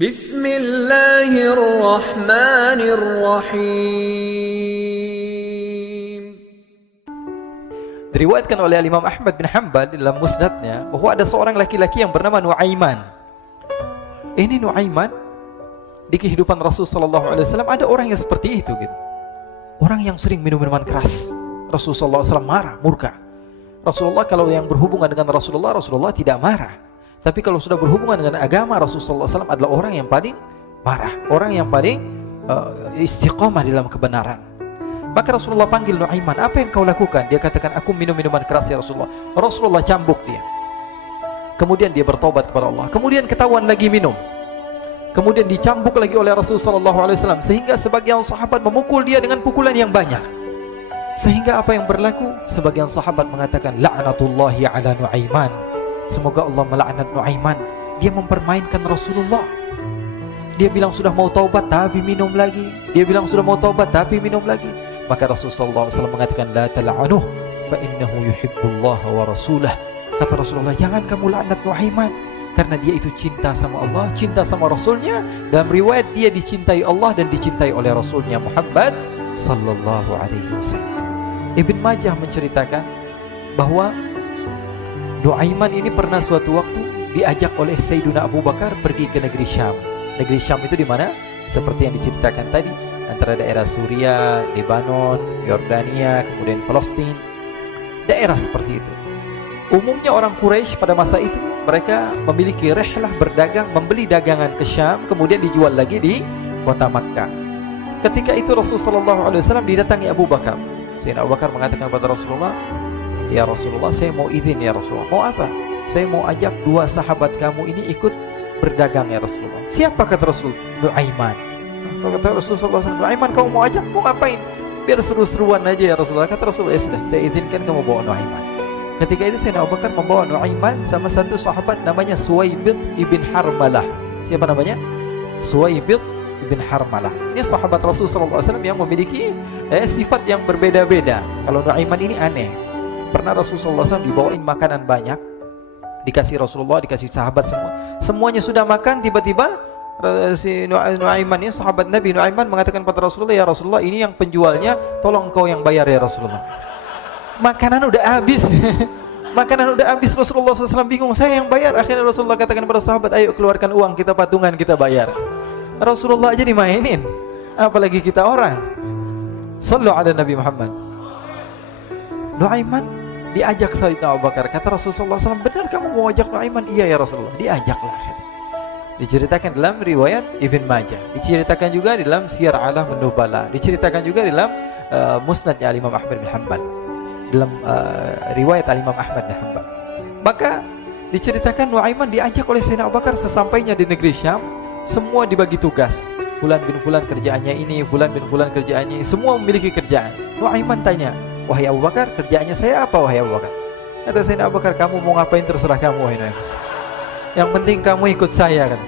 Bismillahirrahmanirrahim. Diriwayatkan oleh Imam Ahmad bin Hanbal dalam musnadnya bahwa ada seorang laki-laki yang bernama Nuaiman. Ini Nuaiman di kehidupan Rasulullah SAW ada orang yang seperti itu gitu. Orang yang sering minum minuman keras. Rasulullah SAW marah, murka. Rasulullah kalau yang berhubungan dengan Rasulullah tidak marah. Tapi kalau sudah berhubungan dengan agama, Rasulullah SAW adalah orang yang paling marah, orang yang paling istiqomah dalam kebenaran. Maka Rasulullah panggil Nuaiman, apa yang kau lakukan? Dia katakan, aku minum minuman keras ya Rasulullah. Rasulullah cambuk dia. Kemudian dia bertobat kepada Allah. Kemudian ketahuan lagi minum. Kemudian dicambuk lagi oleh Rasulullah SAW, sehingga sebagian sahabat memukul dia dengan pukulan yang banyak. Sehingga apa yang berlaku? Sebagian sahabat mengatakan, la'natullahi ala Nuaiman. Semoga Allah melaknat Nuaiman. Dia mempermainkan Rasulullah. Dia bilang sudah mau taubat tapi minum lagi. Dia bilang sudah mau taubat tapi minum lagi. Maka Rasulullah SAW mengatakan, la tal'anuh fa innahu yuhibbullaha wa rasulah. Kata Rasulullah, jangan kamu laknat Nuaiman, karena dia itu cinta sama Allah, cinta sama Rasulnya. Dalam riwayat dia dicintai Allah dan dicintai oleh Rasulnya Muhammad sallallahu alaihi wasallam. Ibn Majah menceritakan bahwa Nuaiman ini pernah suatu waktu diajak oleh Sayyidina Abu Bakar pergi ke negeri Syam. Negeri Syam itu di mana? Seperti yang diceritakan tadi, antara daerah Suriah, Lebanon, Yordania, kemudian Palestina. Daerah seperti itu. Umumnya orang Quraisy pada masa itu mereka memiliki rihlah berdagang, membeli dagangan ke Syam, kemudian dijual lagi di kota Makkah. Ketika itu Rasulullah SAW didatangi Abu Bakar. Sayyidina Abu Bakar mengatakan kepada Rasulullah, ya Rasulullah, saya mau izin ya Rasulullah. Mau apa? Saya mau ajak dua sahabat kamu ini ikut berdagang ya Rasulullah. Siapa kata Rasul? Nuaiman. Kata Rasulullah, Nuaiman kamu mau ajak? Mau ngapain? Biar seru-seruan aja ya Rasulullah. Kata Rasulullah, ya sudah, saya izinkan kamu bawa Nuaiman. Ketika itu Sayyidina Abu Bakar membawa Nuaiman sama satu sahabat namanya Suwaibid ibn Harmalah. Siapa namanya? Suwaibid ibn Harmalah. Ini sahabat Rasulullah SAW yang memiliki sifat yang berbeda-beda. Kalau Nuaiman ini aneh. Pernah Rasulullah SAW dibawain makanan banyak, dikasih Rasulullah, dikasih sahabat semua. Semuanya sudah makan, tiba-tiba si Nuaiman ini, sahabat Nabi Nuaiman mengatakan kepada Rasulullah, ya Rasulullah, ini yang penjualnya, tolong kau yang bayar ya Rasulullah. Makanan udah habis. Makanan udah habis. Rasulullah SAW bingung, saya yang bayar. Akhirnya Rasulullah katakan kepada sahabat, ayo keluarkan uang, kita patungan, kita bayar. Rasulullah aja dimainin, apalagi kita orang. Sallu ala Nabi Muhammad. Nuaiman diajak Sayyidina Abu Bakar. Kata Rasulullah SAW, benar kamu mau ajak Nuaiman? Iya ya Rasulullah. Diajaklah akhirnya. Diceritakan dalam riwayat Ibn Majah, diceritakan juga dalam Siyar A'lam An-Nubala, diceritakan juga dalam musnadnya Imam Ahmad bin Hanbal, dalam riwayat Imam Ahmad bin Hanbal. Maka diceritakan Nuaiman diajak oleh Sayyidina Abu Bakar. Sesampainya di negeri Syam, semua dibagi tugas. Fulan bin Fulan kerjaannya ini, Fulan bin Fulan kerjaannya ini, semua memiliki kerjaan. Nuaiman tanya, wahai Abu Bakar, kerjaannya saya apa wahai Abu Bakar? Kata Sayyidina Abu Bakar, kamu mau ngapain terserah kamu wahai Nuaiman. Yang penting kamu ikut saya kan.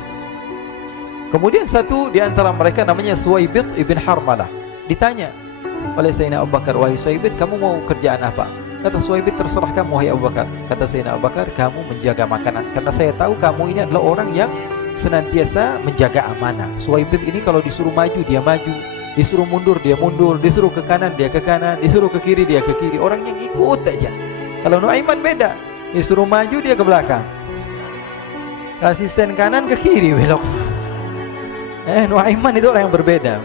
Kemudian satu di antara mereka namanya Suwaibid ibn Harmalah ditanya oleh Sayyidina Abu Bakar, wahai Suwaibid, kamu mau kerjaan apa? Kata Suwaibid, terserah kamu wahai Abu Bakar. Kata Sayyidina Abu Bakar, kamu menjaga makanan, karena saya tahu kamu ini adalah orang yang senantiasa menjaga amanah. Suwaibid ini kalau disuruh maju dia maju, disuruh mundur dia mundur, disuruh ke kanan dia ke kanan, disuruh ke kiri dia ke kiri. Orang yang ikut aja. Kalau Nuaiman beda, disuruh maju dia ke belakang, kasih sen kanan ke kiri belok. Nuaiman itu orang yang berbeda.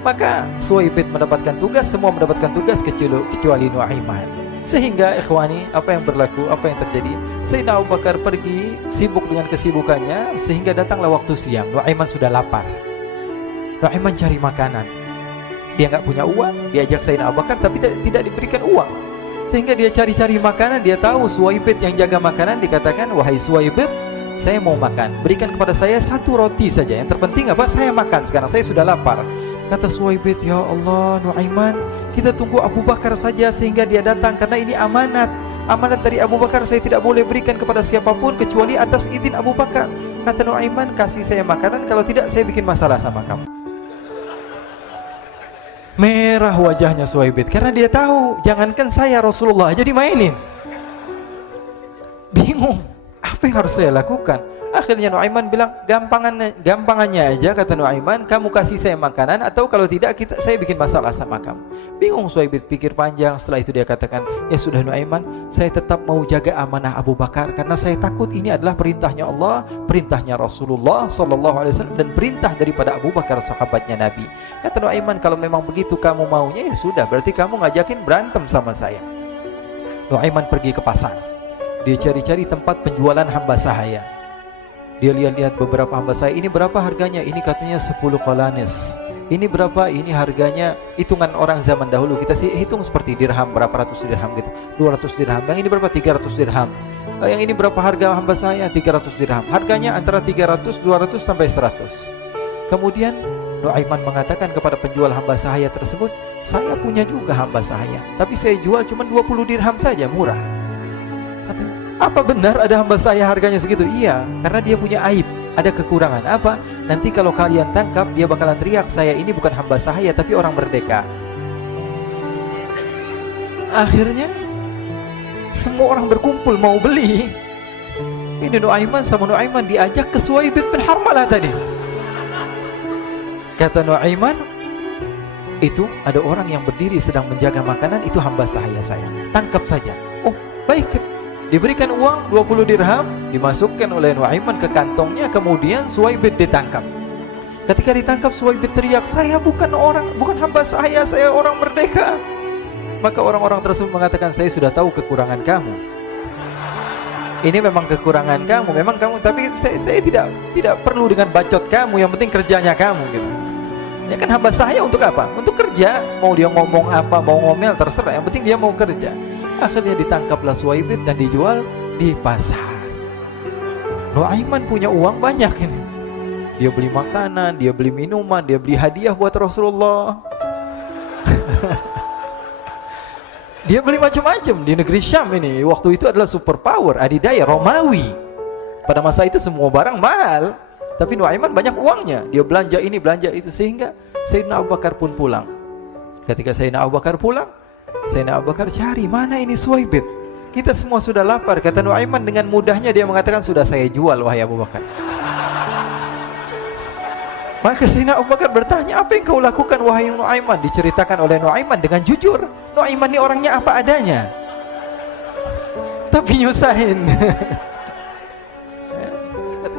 Maka Suwaibid mendapatkan tugas, semua mendapatkan tugas kecuali Nuaiman. Sehingga ikhwani, apa yang berlaku, apa yang terjadi? Sayyidina Abu Bakar pergi sibuk dengan kesibukannya, sehingga datanglah waktu siang. Nuaiman sudah lapar. Nuaiman cari makanan. Dia nggak punya uang, diajak Sayyidina Abu Bakar tapi tidak diberikan uang. Sehingga dia cari-cari makanan. Dia tahu Suwaibid yang jaga makanan, dikatakan, wahai Suwaibid, saya mau makan, berikan kepada saya satu roti saja. Yang terpenting apa? Saya makan sekarang, saya sudah lapar. Kata Suwaibid, ya Allah Nuaiman, kita tunggu Abu Bakar saja sehingga dia datang, karena ini amanat. Amanat dari Abu Bakar, saya tidak boleh berikan kepada siapapun kecuali atas izin Abu Bakar. Kata Nuaiman, kasih saya makanan, kalau tidak saya bikin masalah sama kamu. Merah wajahnya Suwaibid, karena dia tahu, jangankan saya, Rasulullah aja dimainin. Bingung, apa yang harus saya lakukan? Akhirnya Nuaiman bilang, gampangannya aja, kata Nuaiman, kamu kasih saya makanan, atau kalau tidak saya bikin masalah sama kamu. Bingung Suhaib pikir panjang. Setelah itu dia katakan, ya sudah Nuaiman, saya tetap mau jaga amanah Abu Bakar, karena saya takut ini adalah perintahnya Allah, perintahnya Rasulullah SAW, dan perintah daripada Abu Bakar sahabatnya Nabi. Kata Nuaiman, kalau memang begitu kamu maunya, ya sudah, berarti kamu ngajakin berantem sama saya. Nuaiman pergi ke pasar. Dia cari-cari tempat penjualan hamba sahaya. Dia lihat-lihat beberapa hamba sahaya. Ini berapa harganya? Ini katanya 10 qalanis. Ini berapa? Ini harganya, hitungan orang zaman dahulu, kita sih hitung seperti dirham, berapa ratus dirham gitu, 200 dirham. Yang ini berapa? 300 dirham. Yang ini berapa harga hamba sahaya? 300 dirham. Harganya antara 300, 200 sampai 100. Kemudian Nuaiman mengatakan kepada penjual hamba sahaya tersebut, saya punya juga hamba sahaya, tapi saya jual cuma 20 dirham saja, murah. Katanya, apa benar ada hamba saya harganya segitu? Iya, karena dia punya aib, ada kekurangan. Apa? Nanti kalau kalian tangkap, dia bakalan teriak, saya ini bukan hamba sahaya tapi orang merdeka. Akhirnya semua orang berkumpul mau beli. Ini Nuaiman sama Nuaiman diajak ke Suhaib bin Harmalah tadi. Kata Nuaiman, itu ada orang yang berdiri sedang menjaga makanan, itu hamba sahaya saya, tangkap saja. Oh baik. Diberikan uang 20 dirham, dimasukkan oleh Nuaiman ke kantongnya. Kemudian Suhaib ditangkap. Ketika ditangkap, Suhaib teriak, saya bukan hamba saya orang merdeka. Maka orang-orang tersebut mengatakan, saya sudah tahu kekurangan kamu. Ini memang kekurangan kamu, memang kamu, tapi saya tidak perlu dengan bacot kamu, yang penting kerjanya kamu gitu. Ya kan hamba saya untuk apa? Untuk kerja. Mau dia ngomong apa, mau ngomel, terserah, yang penting dia mau kerja. Akhirnya ditangkaplah Suhaib dan dijual di pasar. Nuaiman punya uang banyak ini. Dia beli makanan, dia beli minuman, dia beli hadiah buat Rasulullah. Dia beli macam-macam di negeri Syam ini. Waktu itu adalah superpower, adidaya Romawi. Pada masa itu semua barang mahal, tapi Nuaiman banyak uangnya. Dia belanja ini, belanja itu, sehingga Sayyidina Abu Bakar pun pulang. Ketika Sayyidina Abu Bakar pulang, Sayyidina Abu Bakar cari, mana ini Suhaib? Kita semua sudah lapar. Kata Nuaiman dengan mudahnya dia mengatakan, sudah saya jual wahai Abu Bakar. Maka Sayyidina Abu Bakar bertanya, apa yang kau lakukan wahai Nuaiman? Diceritakan oleh Nuaiman dengan jujur. Nuaiman ini orangnya apa adanya, tapi nyusahin.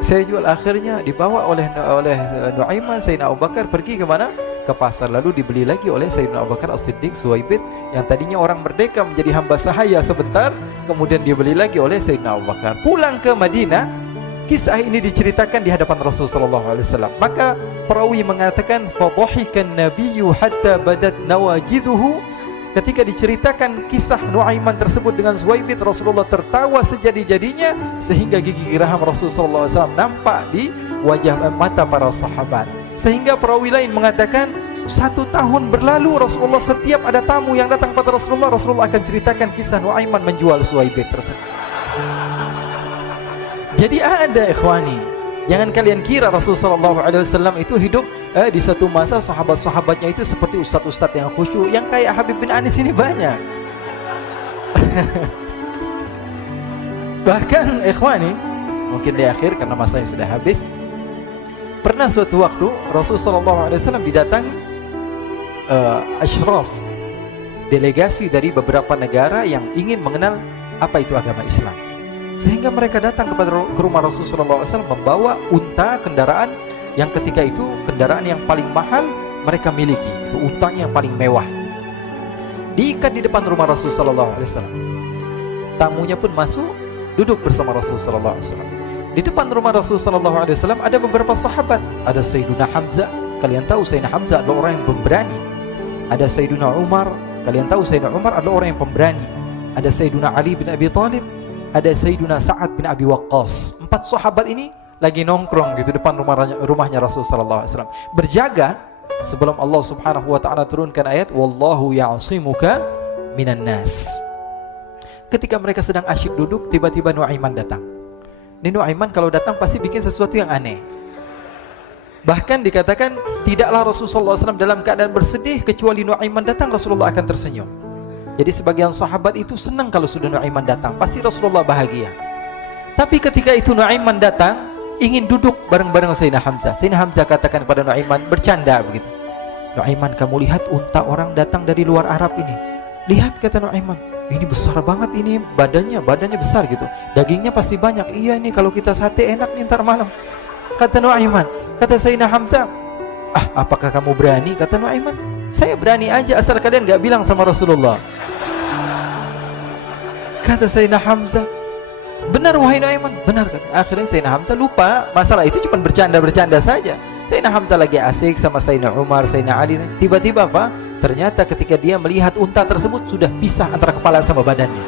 Saya jual. Akhirnya dibawa oleh Nuaiman, Sayyidina Abu Bakar pergi ke mana? Ke pasar. Lalu dibeli lagi oleh Sayyidina Abu Bakar As-Siddiq, Suhaib yang tadinya orang merdeka menjadi hamba sahaya sebentar, kemudian dibeli lagi oleh Sayyidina Abu Bakar. Pulang ke Madinah, kisah ini diceritakan di hadapan Rasulullah SAW. Maka perawi mengatakan, fadhahikan nabiyyu hatta badat nawajiduhu. Ketika diceritakan kisah Nuaiman tersebut dengan Suhaib, Rasulullah tertawa sejadi-jadinya sehingga gigi geraham Rasulullah SAW nampak di wajah mata para sahabat. Sehingga perawi lain mengatakan, 1 tahun berlalu Rasulullah setiap ada tamu yang datang pada Rasulullah akan ceritakan kisah Nuaiman menjual Suhaib tersebut. Jadi ada ikhwani, jangan kalian kira Rasulullah SAW itu hidup di satu masa sahabat-sahabatnya itu seperti ustadz-ustadz yang khusyuk, yang kayak Habib bin Anis ini banyak. Bahkan ikhwani, mungkin di akhir karena masanya sudah habis, pernah suatu waktu Rasulullah SAW didatangi asyraf, delegasi dari beberapa negara yang ingin mengenal apa itu agama Islam. Sehingga mereka datang ke rumah Rasulullah SAW membawa unta, kendaraan yang ketika itu kendaraan yang paling mahal mereka miliki. Itu untanya yang paling mewah. Diikat di depan rumah Rasulullah SAW. Tamunya pun masuk, duduk bersama Rasulullah SAW. Di depan rumah Rasulullah SAW ada beberapa sahabat. Ada Sayyiduna Hamzah. Kalian tahu Sayyidina Hamzah adalah orang yang pemberani. Ada Sayyiduna Umar. Kalian tahu Sayyidina Umar adalah orang yang pemberani. Ada Sayyiduna Ali bin Abi Thalib. Ada Sayyiduna Sa'ad bin Abi Waqqas. 4 sahabat ini lagi nongkrong gitu depan rumahnya Rasulullah SAW, berjaga sebelum Allah Subhanahu wa ta'ala turunkan ayat wallahu ya'simuka minan nas. Ketika mereka sedang asyik duduk, tiba-tiba Nuaiman datang. Ini Nuaiman kalau datang pasti bikin sesuatu yang aneh. Bahkan dikatakan tidaklah Rasulullah SAW dalam keadaan bersedih, kecuali Nuaiman datang Rasulullah akan tersenyum. Jadi sebagian sahabat itu senang kalau sudah Nuaiman datang, pasti Rasulullah bahagia. Tapi ketika itu Nuaiman datang, ingin duduk bareng-bareng Sayyidina Hamzah. Sayyidina Hamzah katakan kepada Nuaiman, bercanda begitu, Nuaiman, kamu lihat unta orang datang dari luar Arab ini. Lihat, kata Nuaiman, ini besar banget, ini badannya besar gitu, dagingnya pasti banyak. Iya, ini kalau kita sate enak nih ntar malam, kata Nuaiman. Kata Sayyidina Hamzah, apakah kamu berani? Kata Nuaiman, saya berani aja asal kalian gak bilang sama Rasulullah. Kata Sayyidina Hamzah, benar wahai Nuaiman, benar kan? Akhirnya Sayyidina Hamzah lupa masalah itu, cuma bercanda-bercanda saja. Sayyidina Hamzah lagi asik sama Sayyidina Umar, Sayyidina Ali. Tiba-tiba apa? Ternyata ketika dia melihat unta tersebut sudah pisah antara kepala sama badannya.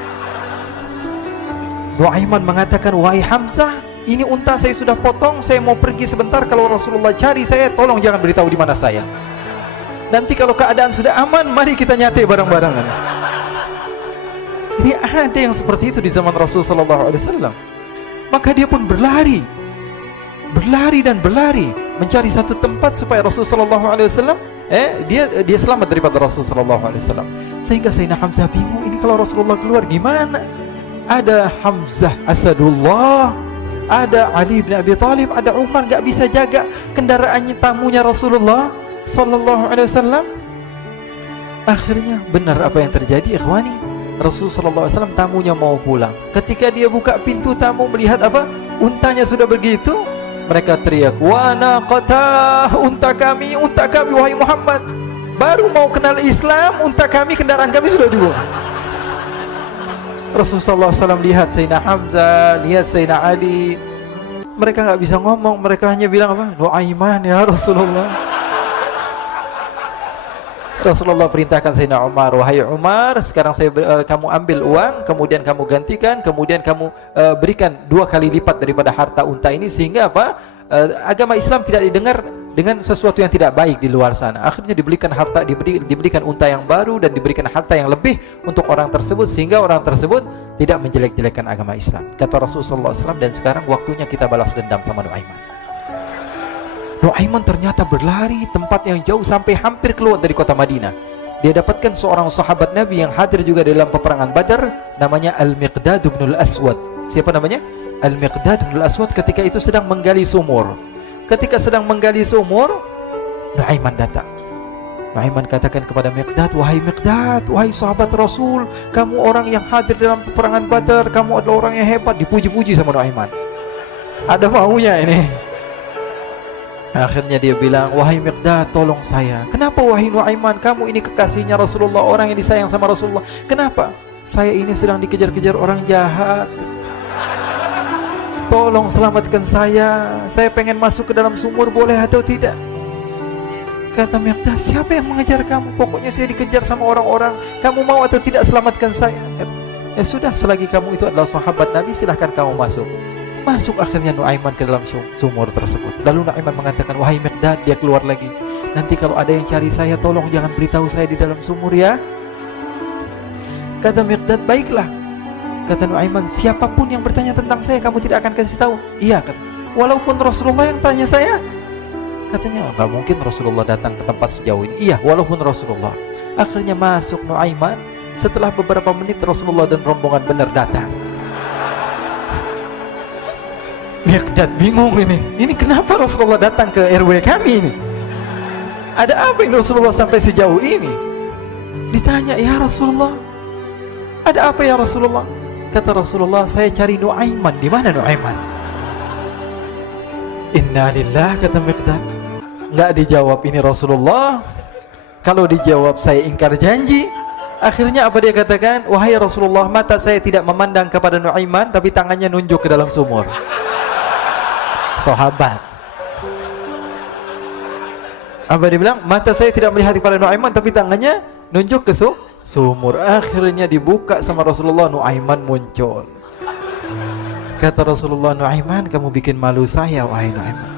Nuaiman mengatakan, wahai Hamzah, ini unta saya sudah potong, saya mau pergi sebentar. Kalau Rasulullah cari saya, tolong jangan beritahu di mana saya. Nanti kalau keadaan sudah aman, mari kita nyate bareng-barengan. Ini ada yang seperti itu di zaman Rasulullah SAW. Maka dia pun berlari dan berlari mencari satu tempat supaya Rasulullah SAW dia selamat daripada Rasulullah SAW. Sehingga Sayyidina Hamzah bingung, ini kalau Rasulullah keluar gimana? Ada Hamzah Asadullah, ada Ali bin Abi Thalib, ada Umar, gak bisa jaga kendaraannya, tamunya Rasulullah SAW. Akhirnya benar apa yang terjadi, ikhwani. Rasulullah SAW tamunya mau pulang. Ketika dia buka pintu tamu, melihat apa? Untanya sudah begitu. Mereka teriak, wa naqata, unta kami wahai Muhammad. Baru mau kenal Islam, unta kami, kendaraan kami sudah dibawa. Rasulullah SAW lihat Sayyidina Hamzah, lihat Sayyidina Ali. Mereka gak bisa ngomong, mereka hanya bilang apa? Nuaiman ya Rasulullah. Rasulullah perintahkan Sayyidina Umar, wahai Umar, sekarang kamu ambil uang, kemudian kamu gantikan, kemudian kamu berikan 2 kali lipat daripada harta unta ini, sehingga apa? Agama Islam tidak didengar dengan sesuatu yang tidak baik di luar sana. Akhirnya diberikan harta, diberikan unta yang baru dan diberikan harta yang lebih untuk orang tersebut, sehingga orang tersebut tidak menjelek-jelekan agama Islam. Kata Rasulullah SAW, dan sekarang waktunya kita balas dendam sama Nuaiman. Nuaiman ternyata berlari tempat yang jauh sampai hampir keluar dari kota Madinah. Dia dapatkan seorang sahabat Nabi yang hadir juga dalam peperangan Badar, namanya Al-Miqdad bin Al-Aswad. Siapa namanya? Al-Miqdad bin Al-Aswad ketika itu sedang menggali sumur. Ketika sedang menggali sumur, Nuaiman datang. Nuaiman katakan kepada Miqdad, wahai Miqdad, wahai sahabat Rasul, kamu orang yang hadir dalam peperangan Badar, kamu adalah orang yang hebat. Dipuji-puji sama Nuaiman. Ada maunya ini. Akhirnya dia bilang, wahai Miqdad, tolong saya. Kenapa wahai Nuaiman? Kamu ini kekasihnya Rasulullah, orang yang disayang sama Rasulullah. Kenapa? Saya ini sedang dikejar-kejar orang jahat. Tolong selamatkan saya. Saya pengen masuk ke dalam sumur, boleh atau tidak? Kata Miqdad, siapa yang mengejar kamu? Pokoknya saya dikejar sama orang-orang. Kamu mau atau tidak selamatkan saya? Ya sudah, selagi kamu itu adalah sahabat Nabi, silahkan kamu masuk. Masuk akhirnya Nuaiman ke dalam sumur tersebut. Lalu Nuaiman mengatakan, wahai Miqdad, dia keluar lagi. Nanti kalau ada yang cari saya, tolong jangan beritahu saya di dalam sumur ya. Kata Miqdad, baiklah. Kata Nuaiman, siapapun yang bertanya tentang saya, kamu tidak akan kasih tahu. Iya, kan? Walaupun Rasulullah yang tanya saya. Katanya, enggak mungkin Rasulullah datang ke tempat sejauh ini. Iya, walaupun Rasulullah. Akhirnya masuk Nuaiman. Setelah beberapa menit, Rasulullah dan rombongan benar datang. Miqdad bingung ini. Ini kenapa Rasulullah datang ke RW kami ini? Ada apa ini Rasulullah sampai sejauh ini? Ditanya, ya Rasulullah, ada apa ya Rasulullah? Kata Rasulullah, saya cari Nuaiman. Di mana Nuaiman? Innalillah, kata Miqdad. Enggak dijawab ini Rasulullah. Kalau dijawab saya ingkar janji. Akhirnya apa dia katakan? Wahai Rasulullah, mata saya tidak memandang kepada Nuaiman, tapi tangannya nunjuk ke dalam sumur. Sahabat. Apa dia bilang? Mata saya tidak melihat kepada Nuaiman, tapi tangannya nunjuk ke sumur. Akhirnya dibuka sama Rasulullah, Nuaiman muncul. Kata Rasulullah, Nuaiman, kamu bikin malu saya, wahai Nuaiman.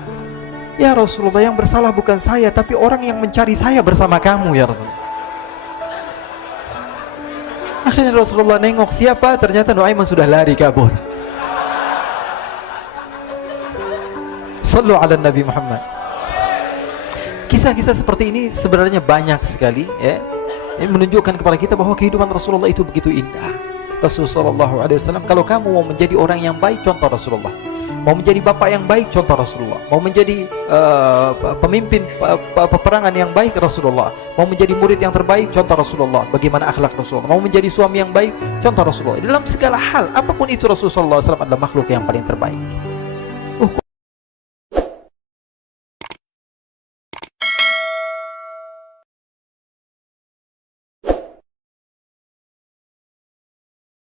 Ya Rasulullah, yang bersalah bukan saya, tapi orang yang mencari saya bersama kamu ya Rasulullah. Akhirnya Rasulullah nengok, siapa? Ternyata Nuaiman sudah lari kabur. Sallu ala Nabi Muhammad. Kisah-kisah seperti ini sebenarnya banyak sekali ya. Ini menunjukkan kepada kita bahwa kehidupan Rasulullah itu begitu indah. Rasulullah SAW, kalau kamu mau menjadi orang yang baik, contoh Rasulullah. Mau menjadi bapak yang baik, contoh Rasulullah. Mau menjadi pemimpin peperangan yang baik, Rasulullah. Mau menjadi murid yang terbaik, contoh Rasulullah. Bagaimana akhlak Rasulullah. Mau menjadi suami yang baik, contoh Rasulullah. Dalam segala hal, apapun itu, Rasulullah SAW adalah makhluk yang paling terbaik.